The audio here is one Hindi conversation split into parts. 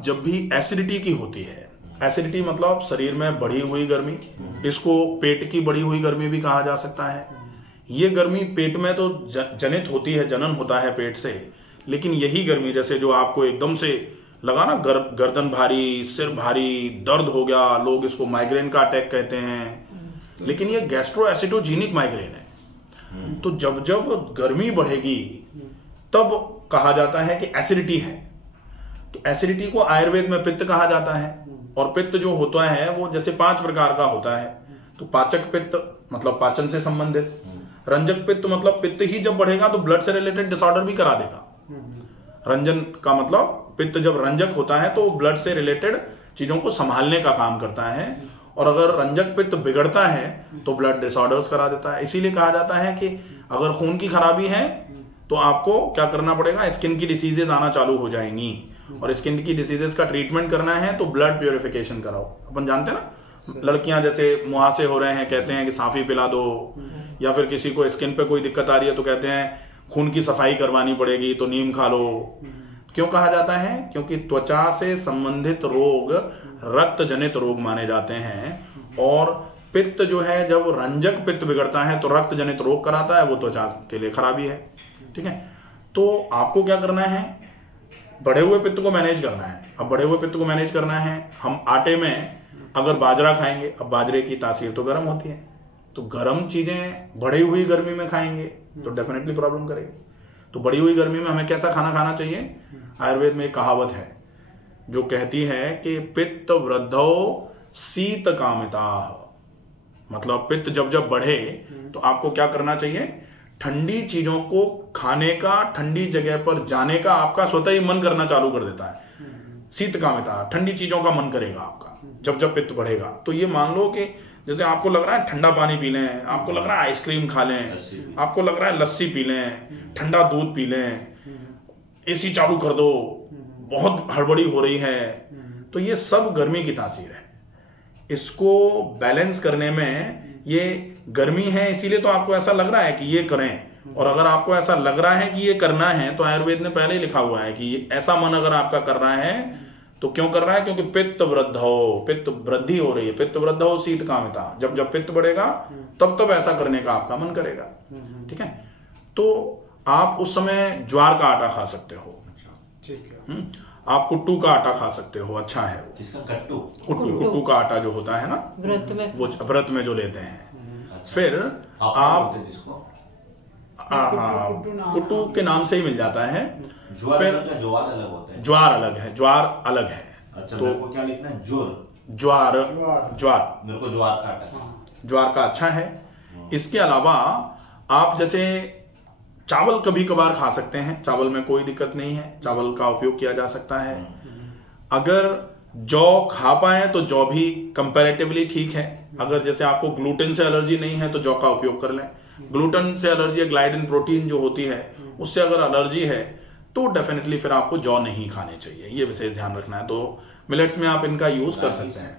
जब भी एसिडिटी की होती है, एसिडिटी मतलब शरीर में बढ़ी हुई गर्मी, इसको पेट की बढ़ी हुई गर्मी भी कहा जा सकता है। ये गर्मी पेट में तो जनित होती है, जनन होता है पेट से, लेकिन यही गर्मी जैसे जो आपको एकदम से लगा ना, गर्दन भारी, सिर भारी, दर्द हो गया, लोग इसको माइग्रेन का अटैक कहते हैं, लेकिन ये गैस्ट्रो एसिडोजेनिक माइग्रेन है। तो जब जब गर्मी बढ़ेगी तब कहा जाता है कि एसिडिटी है। तो एसिडिटी को आयुर्वेद में पित्त कहा जाता है, और पित्त जो होता है वो जैसे 5 प्रकार का होता है। तो पाचक पित्त मतलब पाचन से संबंधित, रंजक पित्त मतलब पित्त ही जब बढ़ेगा तो ब्लड से रिलेटेड डिसऑर्डर भी करा देगा। रंजन का मतलब पित्त जब रंजक होता है तो ब्लड से रिलेटेड चीजों को संभालने का काम करता है, और अगर रंजक पित्त बिगड़ता है तो ब्लड डिसऑर्डर्स करा देता है। इसीलिए कहा जाता है कि अगर खून की खराबी है तो आपको क्या करना पड़ेगा, स्किन की डिसीजेज आना चालू हो जाएंगी, और स्किन की डिसीजेज का ट्रीटमेंट करना है तो ब्लड प्योरिफिकेशन कराओ। अपन जानते हैं ना, लड़कियां जैसे मुहासे हो रहे हैं कहते हैं कि साफी पिला दो, या फिर किसी को स्किन पे कोई दिक्कत आ रही है तो कहते हैं खून की सफाई करवानी पड़ेगी तो नीम खा लो। क्यों कहा जाता है? क्योंकि त्वचा से संबंधित रोग रक्त जनित रोग माने जाते हैं, और पित्त जो है जब रंजक पित्त बिगड़ता है तो रक्त जनित रोग कराता है, वो त्वचा के लिए खराबी है। ठीक है, तो आपको क्या करना है, बढ़े हुए पित्त को मैनेज करना है। अब बढ़े हुए पित्त को मैनेज करना है, हम आटे में अगर बाजरा खाएंगे, अब बाजरे की तासीर तो गर्म होती है, तो गर्म चीजें बढ़ी हुई गर्मी में खाएंगे तो डेफिनेटली प्रॉब्लम करेगी। तो बढ़ी हुई गर्मी में हमें कैसा खाना खाना चाहिए? आयुर्वेद में एक कहावत है जो कहती है कि पित्त वृद्धौ शीत कामिता, मतलब पित्त जब जब बढ़े तो आपको क्या करना चाहिए, ठंडी चीजों को खाने का, ठंडी जगह पर जाने का आपका स्वतः ही मन करना चालू कर देता है। शीत कामिता, ठंडी चीजों का मन करेगा आपका जब जब पित्त बढ़ेगा। तो ये मान लो कि जैसे आपको लग रहा है ठंडा पानी पी लें, आपको लग रहा है आइसक्रीम खा लें, आपको लग रहा है लस्सी पी लें, ठंडा दूध पी लें, एसी चालू कर दो, बहुत हड़बड़ी हो रही है, तो ये सब गर्मी की तासीर है। इसको बैलेंस करने में ये गर्मी है, इसीलिए तो आपको ऐसा लग रहा है कि ये करें, और अगर आपको ऐसा लग रहा है कि ये करना है तो आयुर्वेद ने पहले ही लिखा हुआ है कि ऐसा मन अगर आपका कर रहा है तो क्यों कर रहा है, क्योंकि पित्त वृद्ध हो, पित्त वृद्धि हो रही है, पित्त वृद्ध हो शीत कामिता, जब जब पित्त बढ़ेगा तब तब ऐसा करने का आपका मन करेगा। ठीक है, तो आप उस समय ज्वार का आटा खा सकते हो। ठीक है, आप कुट्टू का आटा खा सकते हो, अच्छा है वो। किसका? कट्टू? कुट्टू का आटा जो होता है ना, वो व्रत में जो लेते हैं। फिर आप कुट्टू के नाम से ही मिल जाता है। फिर ज्वार अलग होता है? ज्वार अलग है, ज्वार अलग है। अच्छा, तो मेरे को क्या लिखना है? ज्वार। मेरे को ज्वार का आटा, ज्वार का अच्छा है। इसके अलावा आप जैसे चावल कभी कभार खा सकते हैं, चावल में कोई दिक्कत नहीं है, चावल का उपयोग किया जा सकता है। अगर जौ खा पाए तो जौ भी कंपैरेटिवली ठीक है। अगर जैसे आपको ग्लूटेन से एलर्जी नहीं है तो जौ का उपयोग कर लें। ग्लूटेन से एलर्जी, ग्लाइडिन प्रोटीन जो होती है उससे अगर एलर्जी है तो डेफिनेटली फिर आपको जौ नहीं खाने चाहिए, ये विशेष ध्यान रखना है। तो मिलेट्स में आप इनका यूज कर सकते हैं।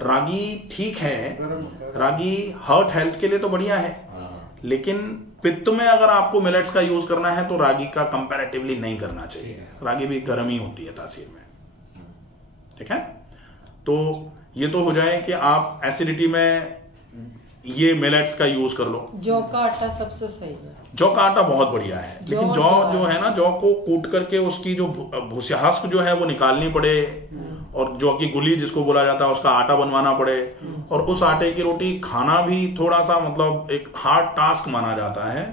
रागी ठीक है, रागी हार्ट हेल्थ के लिए तो बढ़िया है, लेकिन पित्त में अगर आपको मिलेट्स का यूज करना है तो रागी का कंपैरेटिवली नहीं करना चाहिए। रागी भी गर्म ही होती है तासीर में। ठीक है, तो ये तो हो जाए कि आप एसिडिटी में ये मिलेट्स का यूज कर लो। जौ का आटा सबसे सही है, जौ का आटा बहुत बढ़िया है, लेकिन जौ जो है ना, जौ को कूट करके उसकी जो भूस्यास्क जो है वो निकालनी पड़े, और जौ की गुली जिसको बोला जाता है उसका आटा बनवाना पड़े, और उस आटे की रोटी खाना भी थोड़ा सा मतलब एक हार्ड टास्क माना जाता है,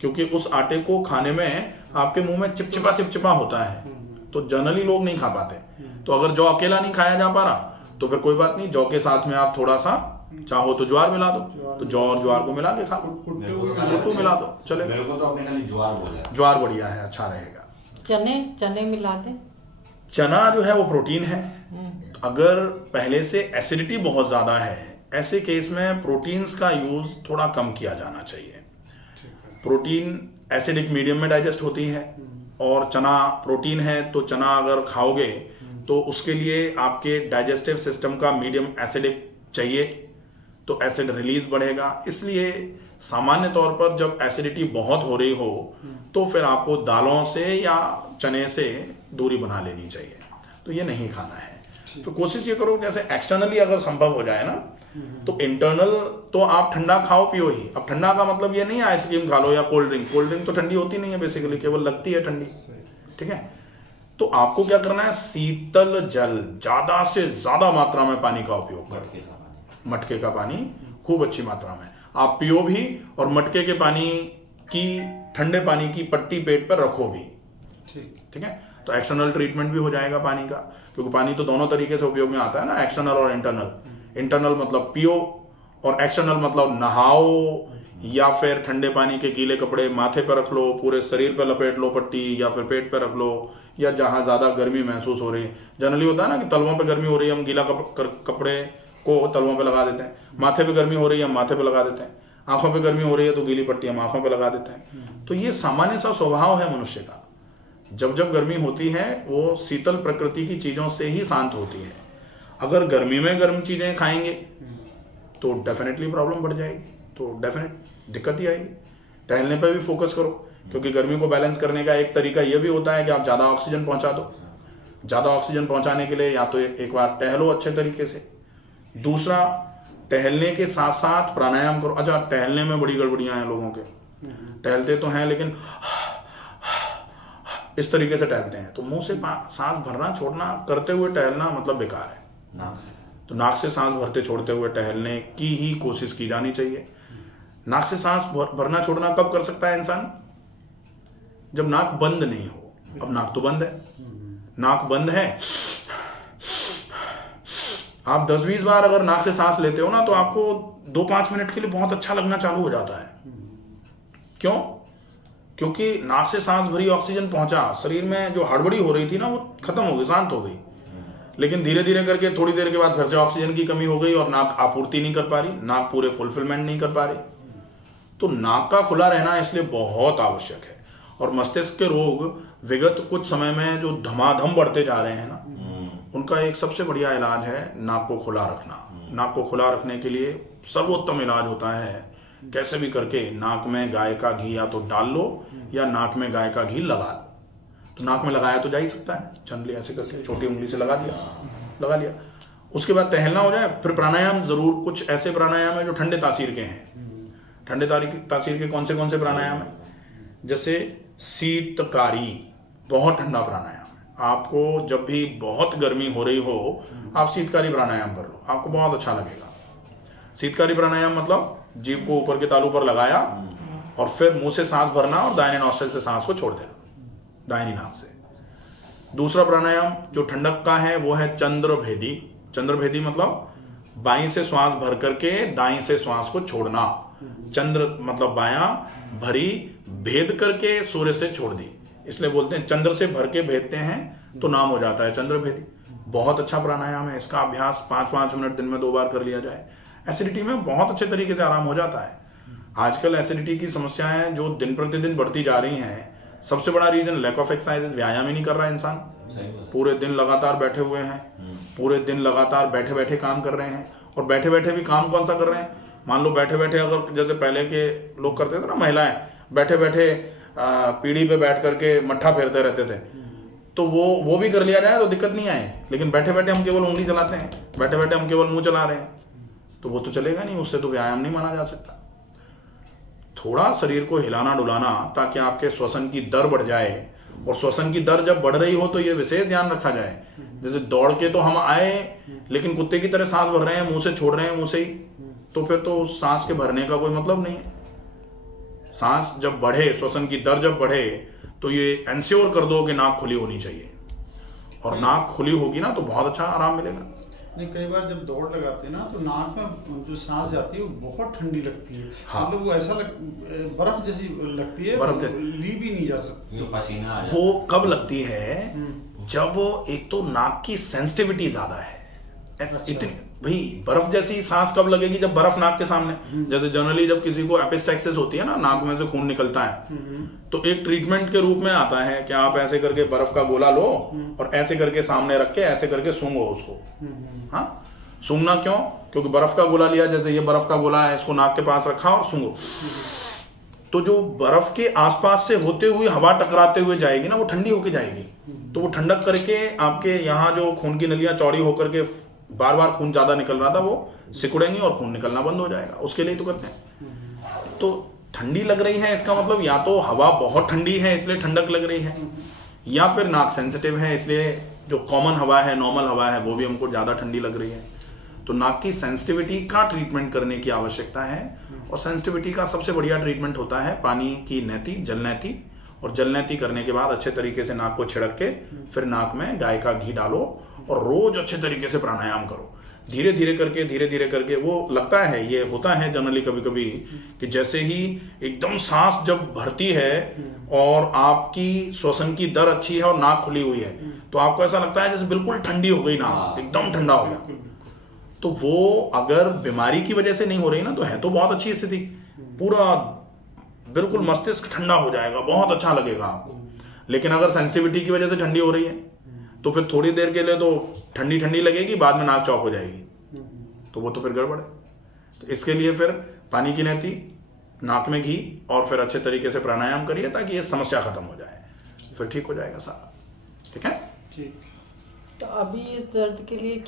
क्योंकि उस आटे को खाने में आपके मुंह में चिपचिपा होता है, तो जनरली लोग नहीं खा पाते। तो अगर जौ अकेला नहीं खाया जा पा रहा तो फिर कोई बात नहीं, जौ के साथ में आप थोड़ा सा चाहो तो ज्वार मिला दो, तो जौ और ज्वार को मिला के खा लो, कुट्टू मिला दो, चले। मेरे को तो ज्वार बोला, ज्वार बढ़िया है, अच्छा रहेगा। चने मिला दे। चना जो है वो प्रोटीन है। अगर पहले से एसिडिटी बहुत ज्यादा है, ऐसे केस में प्रोटीन्स का यूज थोड़ा कम किया जाना चाहिए। प्रोटीन एसिडिक मीडियम में डाइजेस्ट होती है, और चना प्रोटीन है, तो चना अगर खाओगे तो उसके लिए आपके डाइजेस्टिव सिस्टम का मीडियम एसिडिक चाहिए, तो एसिड रिलीज बढ़ेगा। इसलिए सामान्य तौर पर जब एसिडिटी बहुत हो रही हो तो फिर आपको दालों से या चने से दूरी बना लेनी चाहिए। तो ये नहीं खाना है। तो कोशिश ये करो जैसे एक्सटर्नली अगर संभव हो जाए ना, तो इंटरनल तो आप ठंडा खाओ पियो ही। अब ठंडा का मतलब ये नहीं है आइसक्रीम खा लो या कोल्ड ड्रिंक तो ठंडी होती नहीं है बेसिकली, केवल लगती है ठंडी, ठीक है। तो आपको क्या करना है, शीतल जल, ज्यादा से ज्यादा मात्रा में पानी का उपयोग करो। मटके का पानी खूब अच्छी मात्रा में आप पियो भी, और मटके के पानी की, ठंडे पानी की पट्टी पेट पर रखो भी, ठीक है। तो एक्सटर्नल ट्रीटमेंट भी हो जाएगा पानी का, क्योंकि पानी तो दोनों तरीके से उपयोग में आता है ना, एक्सटर्नल और इंटरनल। इंटरनल मतलब पियो, और एक्सटर्नल मतलब नहाओ, या फिर ठंडे पानी के गीले कपड़े माथे पर रख लो, पूरे शरीर पर लपेट लो पट्टी, या फिर पेट पर रख लो, या जहां ज्यादा गर्मी महसूस हो रही है। जनरली होता है ना कि तलवों पे गर्मी हो रही है, हम गीला कपड़े को तलवों पे लगा देते हैं। माथे पे गर्मी हो रही है, हम माथे पे लगा देते हैं। आंखों पे गर्मी हो रही है तो गीली पट्टी हम आंखों पे लगा देते हैं। तो ये सामान्य सा स्वभाव है मनुष्य का। जब जब गर्मी होती है वो शीतल प्रकृति की चीजों से ही शांत होती है। अगर गर्मी में गर्म चीजें खाएंगे तो डेफिनेटली प्रॉब्लम बढ़ जाएगी, तो डेफिनेट दिक्कत ही आएगी। टहलने पर भी फोकस करो, क्योंकि गर्मी को बैलेंस करने का एक तरीका यह भी होता है कि आप ज्यादा ऑक्सीजन पहुंचा दो। ज्यादा ऑक्सीजन पहुंचाने के लिए या तो एक बार टहलो अच्छे तरीके से, दूसरा टहलने के साथ साथ प्राणायाम करो। अच्छा, टहलने में बड़ी गड़बड़ियां हैं लोगों के, टहलते तो हैं लेकिन इस तरीके से टहलते हैं, तो मुंह से सांस भरना छोड़ना करते हुए टहलना मतलब बेकार है। तो नाक से सांस भरते छोड़ते हुए टहलने की ही कोशिश की जानी चाहिए। नाक से सांस भरना छोड़ना कब कर सकता है इंसान, जब नाक बंद नहीं हो। अब नाक तो बंद है, नाक बंद है, आप 10-20 बार अगर नाक से सांस लेते हो ना, तो आपको 2-5 मिनट के लिए बहुत अच्छा लगना चालू हो जाता है। क्यों? क्योंकि नाक से सांस भरी ऑक्सीजन पहुंचा, शरीर में जो हड़बड़ी हो रही थी ना वो खत्म हो गई, शांत हो गई। लेकिन धीरे धीरे करके थोड़ी देर के बाद फिर से ऑक्सीजन की कमी हो गई और नाक आपूर्ति नहीं कर पा रही, नाक पूरे फुलफिलमेंट नहीं कर पा रही। तो नाक का खुला रहना इसलिए बहुत आवश्यक है। और मस्तिष्क के रोग विगत कुछ समय में जो धमाधम बढ़ते जा रहे हैं ना, उनका एक सबसे बढ़िया इलाज है नाक को खुला रखना। नाक को खुला रखने के लिए सर्वोत्तम इलाज होता है कैसे भी करके नाक में गाय का घी या तो डाल लो या नाक में गाय का घी लगा लो। तो नाक में लगाया तो जा ही सकता है, चंदली ऐसे करके छोटी उंगली से लगा लिया। उसके बाद टहलना हो जाए, फिर प्राणायाम जरूर, कुछ ऐसे प्राणायाम है जो ठंडे तासीर के हैं। ठंडे तासीर के कौन से प्राणायाम है, जैसे शीतकारी, बहुत ठंडा प्राणायाम है। आपको जब भी बहुत गर्मी हो रही हो, आप शीतकारी प्राणायाम कर लो, आपको बहुत अच्छा लगेगा। शीतकारी प्राणायाम मतलब जीभ को ऊपर के तालू पर लगाया और फिर मुंह से सांस भरना और दाहिने नॉस्ट्रिल से सांस को छोड़ देना, दाहिनी नाक से। दूसरा प्राणायाम जो ठंडक का है वो है चंद्रभेदी। चंद्रभेदी मतलब बाईं से श्वास भर करके दाईं से श्वास को छोड़ना। चंद्र मतलब बायां, भरी, भेद करके सूर्य से छोड़ दी, इसलिए बोलते हैं चंद्र से भर के भेदते हैं तो नाम हो जाता है चंद्रभेदी। बहुत अच्छा प्राणायाम है, इसका अभ्यास 5-5 मिनट दिन में 2 बार कर लिया जाए, एसिडिटी में बहुत अच्छे तरीके से आराम हो जाता है। आजकल एसिडिटी की समस्याएं जो दिन प्रतिदिन बढ़ती जा रही हैं, सबसे बड़ा रीजन लैक ऑफ एक्सरसाइज, व्यायाम ही नहीं कर रहा है इंसान। पूरे दिन लगातार बैठे हुए हैं, पूरे दिन लगातार बैठे बैठे काम कर रहे हैं। और बैठे बैठे भी काम कौन सा कर रहे हैं, मान लो बैठे बैठे अगर जैसे पहले के लोग करते थे ना, महिलाएं बैठे बैठे पीढ़ी पे बैठ करके मट्ठा फेरते रहते थे, तो वो भी कर लिया जाए तो दिक्कत नहीं आए। लेकिन बैठे बैठे हम केवल उंगली चलाते हैं, बैठे बैठे हम केवल मुंह चला रहे हैं, तो वो तो चलेगा नहीं, उससे तो व्यायाम नहीं माना जा सकता। थोड़ा शरीर को हिलाना डुलाना ताकि आपके श्वसन की दर बढ़ जाए, और श्वसन की दर जब बढ़ रही हो तो ये विशेष ध्यान रखा जाए। जैसे दौड़ के तो हम आए लेकिन कुत्ते की तरह सांस भर रहे हैं, मुंह से छोड़ रहे हैं मुंह से ही, तो फिर तो सांस के भरने का कोई मतलब नहीं है। सांस जब बढ़े, श्वसन की दर जब बढ़े, तो ये एंश्योर कर दो कि नाक खुली होनी चाहिए, और नाक खुली होगी ना तो बहुत अच्छा आराम मिलेगा। नहीं, कई बार जब दौड़ लगाते हैं ना तो नाक में जो सांस जाती है वो बहुत ठंडी लगती है। हाँ। मतलब वो ऐसा बर्फ जैसी लगती है, ली भी नहीं जा सकती, पसीना आ वो कब लगती है, जब एक तो नाक की सेंसिटिविटी ज्यादा है। इतनी भाई बर्फ जैसी सांस कब लगेगी, जब बर्फ नाक के सामने, जैसे जनरली जब किसी को एपिस्टेक्सिस होती है ना, नाक में से खून निकलता है, तो एक ट्रीटमेंट के रूप में आता है कि आप ऐसे करके बर्फ का गोला लो और ऐसे करके सामने रख के ऐसे करके सूंघो उसको। हाँ, सूंघना क्यों, क्योंकि बर्फ का गोला लिया, जैसे ये बर्फ का गोला है, इसको नाक के पास रखा और सूंघो, तो जो बर्फ के आसपास से होते हुए हवा टकराते हुए जाएगी ना, वो ठंडी होके जाएगी। तो वो ठंडक करके आपके यहाँ जो खून की नलियां चौड़ी होकर के बार बार खून ज्यादा निकल रहा था वो सिकुड़ेंगी और खून निकलना बंद हो जाएगा, उसके लिए तो करते हैं। तो ठंडी लग रही है इसका मतलब या तो हवा बहुत ठंडी है इसलिए ठंडक लग रही है, या फिर नाक सेंसिटिव है इसलिए जो कॉमन हवा है, नॉर्मल हवा है, वो भी हमको ज्यादा ठंडी लग रही है। तो नाक की सेंसिटिविटी का ट्रीटमेंट करने की आवश्यकता है, और सेंसिटिविटी का सबसे बढ़िया ट्रीटमेंट होता है पानी की नैती, जलनैती, और जलनैती करने के बाद अच्छे तरीके से नाक को छिड़क के फिर नाक में गाय का घी डालो और रोज अच्छे तरीके से प्राणायाम करो। धीरे धीरे करके वो लगता है, ये होता है जनरली कभी कभी कि जैसे ही एकदम सांस जब भरती है और आपकी श्वसन की दर अच्छी है और नाक खुली हुई है तो आपको ऐसा लगता है जैसे बिल्कुल ठंडी हो गई नाक, एकदम ठंडा हो गया। तो वो अगर बीमारी की वजह से नहीं हो रही ना तो है तो बहुत अच्छी स्थिति, पूरा बिल्कुल मस्तिष्क ठंडा हो जाएगा, बहुत अच्छा लगेगा आपको। लेकिन अगर सेंसिटिविटी की वजह से ठंडी हो रही है तो फिर थोड़ी देर के लिए तो ठंडी ठंडी लगेगी, बाद में नाक चौक हो जाएगी, तो वो तो फिर गड़बड़ है। तो इसके लिए फिर पानी की नैती, नाक में घी और फिर अच्छे तरीके से प्राणायाम करिए ताकि ये समस्या खत्म हो जाए, फिर ठीक हो जाएगा सारा। ठीक है, ठीक। तो अभी इस दर्द के लिए